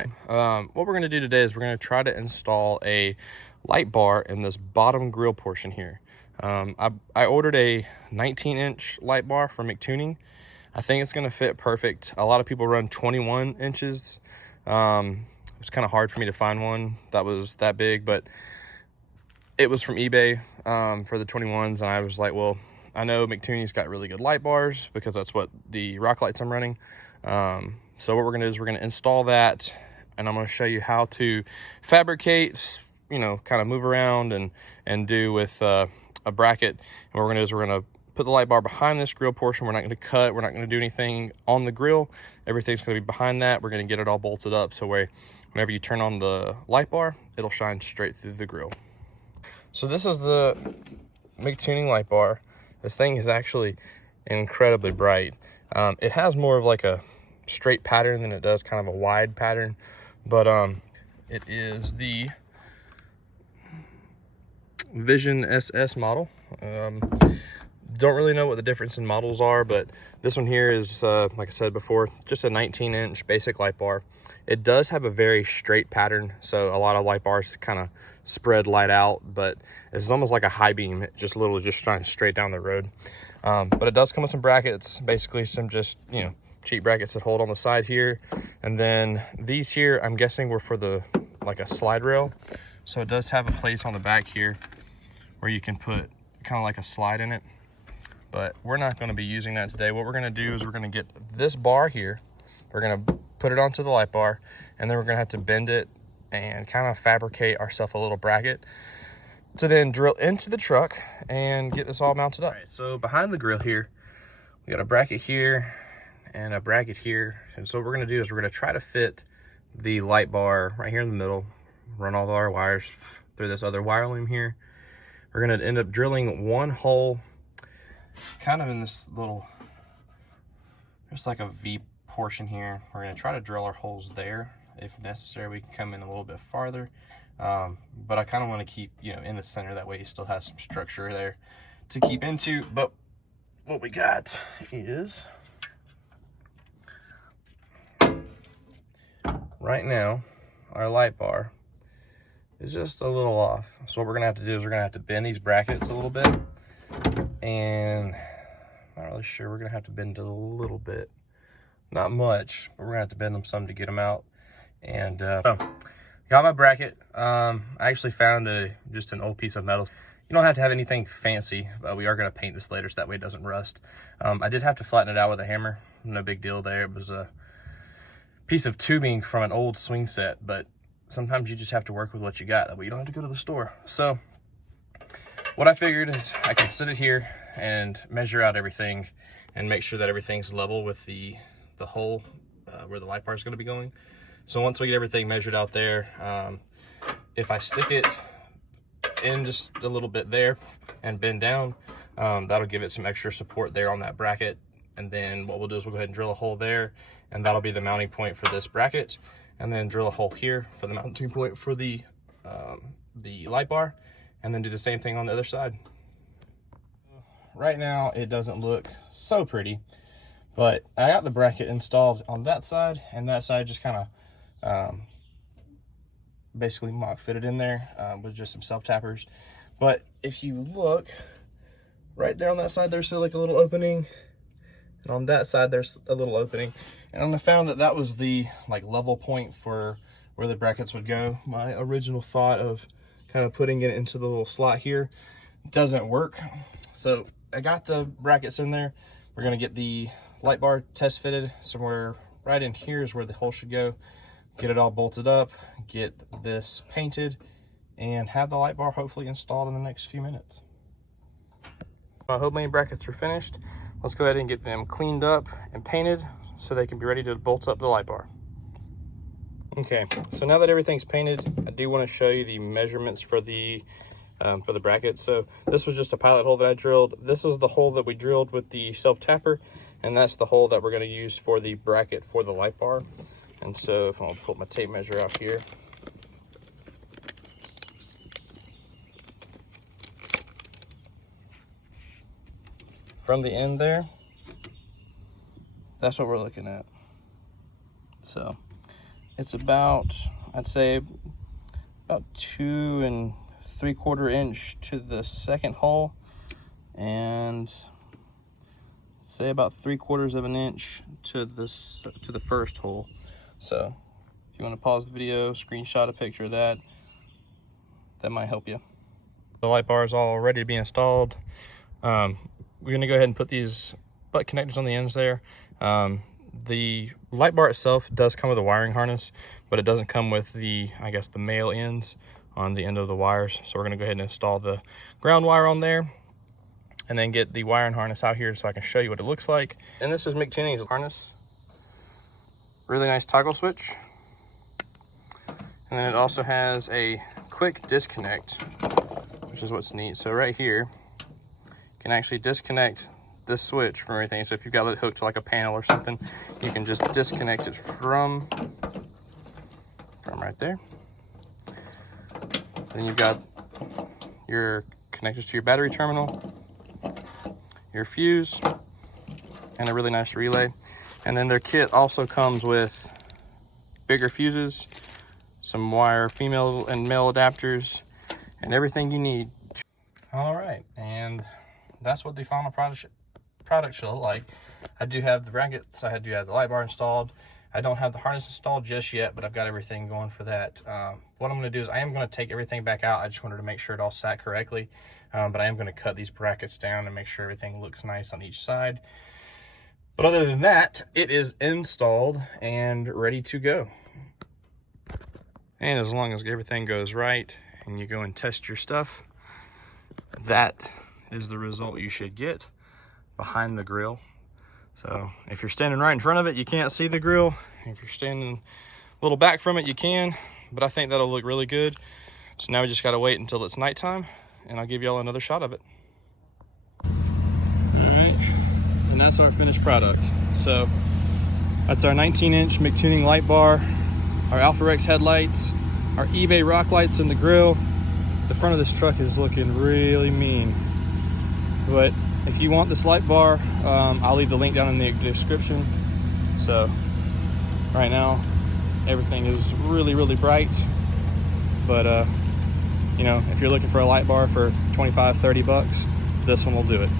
right, what we're going to do today is we're going to try to install a light bar in this bottom grill portion here. I ordered a 19-inch light bar from MICTUNING. I think it's going to fit perfect. A lot of people run 21 inches. It was kind of hard for me to find one that was that big, but it was from eBay for the 21s, and I was like, well, I know MICTUNING's got really good light bars because that's what the rock lights I'm running. So what we're gonna do is we're gonna install that, and I'm gonna show you how to fabricate, you know, kind of move around and do with a bracket. And what we're gonna do is we're gonna put the light bar behind this grill portion. We're not gonna cut, we're not gonna do anything on the grill. Everything's gonna be behind that. We're gonna get it all bolted up so whenever you turn on the light bar, it'll shine straight through the grill. So this is the MICTUNING light bar. This thing is actually incredibly bright. It has more of like a straight pattern than it does kind of a wide pattern, but it is the Vision SS model. Don't really know what the difference in models are, but this one here is like I said before, just a 19-inch basic light bar. It does have a very straight pattern, so a lot of light bars kind of spread light out, but it's almost like a high beam, just shines straight down the road. But it does come with some brackets, basically some just, you know, cheap brackets that hold on the side here. And then these here, I'm guessing were for the, like a slide rail. So it does have a place on the back here where you can put kind of like a slide in it. But we're not going to be using that today. What we're going to do is we're going to get this bar here. We're going to put it onto the light bar, and then we're going to have to bend it and kind of fabricate ourselves a little bracket to then drill into the truck and get this all mounted up. All right, so behind the grill here, we got a bracket here and a bracket here. And so what we're gonna do is we're gonna try to fit the light bar right here in the middle, run all of our wires through this other wire loom here. We're gonna end up drilling one hole kind of in this little, just like a V portion here. We're gonna try to drill our holes there. If necessary, we can come in a little bit farther. But I kind of want to keep, you know, in the center. That way you still have some structure there to keep into. But what we got is, right now, our light bar is just a little off. So what we're going to have to do is we're going to have to bend these brackets a little bit. And I'm not really sure. We're going to have to bend it a little bit. Not much, but we're going to have to bend them some to get them out. And got my bracket. I actually found just an old piece of metal. You don't have to have anything fancy, but we are going to paint this later so that way it doesn't rust. I did have to flatten it out with a hammer. No big deal there. It was a piece of tubing from an old swing set, but sometimes you just have to work with what you got. That way you don't have to go to the store. So what I figured is I can sit it here and measure out everything and make sure that everything's level with the hole where the light bar is going to be going. So once we get everything measured out there, if I stick it in just a little bit there and bend down, that'll give it some extra support there on that bracket. And then what we'll do is we'll go ahead and drill a hole there, and that'll be the mounting point for this bracket. And then drill a hole here for the mounting point for the light bar, and then do the same thing on the other side. Right now it doesn't look so pretty, but I got the bracket installed on that side, and that side just kind of basically mock fitted in there with just some self tappers. But if you look right there on that side, there's still like a little opening, and on that side there's a little opening. And I found that that was the like level point for where the brackets would go. My original thought of kind of putting it into the little slot here doesn't work, so I got the brackets in there. We're gonna get the light bar test fitted somewhere right in here is where the hole should go. Get it all bolted up, get this painted, and have the light bar hopefully installed in the next few minutes. My hole main brackets are finished. Let's go ahead and get them cleaned up and painted so they can be ready to bolt up the light bar. Okay, so now that everything's painted, I do want to show you the measurements for the bracket. So this was just a pilot hole that I drilled. This is the hole that we drilled with the self tapper, and that's the hole that we're going to use for the bracket for the light bar. And so if I'm going to put my tape measure out here, from the end there, that's what we're looking at. So It's about, I'd say, about 2 3/4 inch to the second hole, and say about 3/4 of an inch to the first hole. So if you want to pause the video, screenshot a picture of that, that might help you. The light bar is all ready to be installed. We're going to go ahead and put these butt connectors on the ends there. The light bar itself does come with a wiring harness, but it doesn't come with the, I guess, the male ends on the end of the wires. So we're going to go ahead and install the ground wire on there, and then get the wiring harness out here so I can show you what it looks like. And this is MICTUNING's harness. Really nice toggle switch. And then it also has a quick disconnect, which is what's neat. So right here, you can actually disconnect this switch from everything. So if you've got it hooked to like a panel or something, you can just disconnect it from right there. Then you've got your connectors to your battery terminal, your fuse, and a really nice relay. And then their kit also comes with bigger fuses, some wire female and male adapters, and everything you need. All right, and that's what the final product should look like. I do have the brackets, I do have the light bar installed. I don't have the harness installed just yet, but I've got everything going for that. What I'm going to do is I am going to take everything back out. I just wanted to make sure it all sat correctly, but I am going to cut these brackets down and make sure everything looks nice on each side. But other than that, it is installed and ready to go. And as long as everything goes right and you go and test your stuff, that is the result you should get behind the grill. So if you're standing right in front of it, you can't see the grill. If you're standing a little back from it, you can, but I think that'll look really good. So now we just gotta wait until it's nighttime, and I'll give y'all another shot of it. All right, and that's our finished product. So that's our 19-inch MICTUNING light bar, our Alpha Rex headlights, our eBay rock lights in the grill. The front of this truck is looking really mean, but if you want this light bar, I'll leave the link down in the description. So right now, everything is really, really bright. But you know, if you're looking for a light bar for 25, 30 bucks, this one will do it.